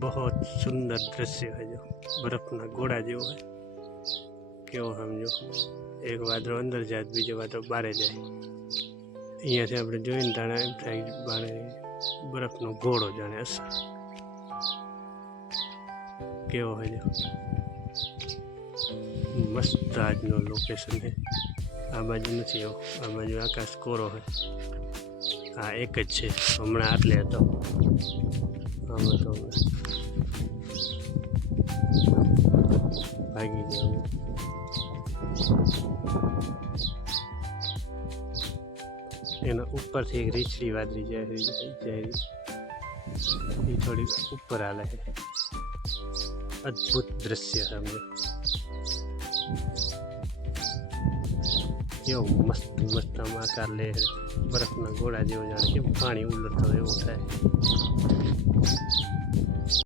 बहुत सुंदर दृश्य है जो बर्फना गोड़ा जो है केवो समझो एक वादरो अंदर जाए बीजो वादरो बारे जाए अहींयाथी आपणे जोईने जाणे एम थाय बारे बर्फनो घोड़ो जाने असर केवो है जो मस्त आजनो लोकेशन है। आ बाजू नहीं एवो आ बाजू आकाश कोरो है आ एक ज छे हमणां आटले हतो आमां तो भागी गयो एना ऊपर थी एक रीछड़ी वादरी जाए थोड़ी ऊपर हाले है। अद्भुत दृश्य है हमने यो मस्त मस्त आकार ले बर्फना गोड़ा जेवो जाने के पानी उलटतो एवो थाय।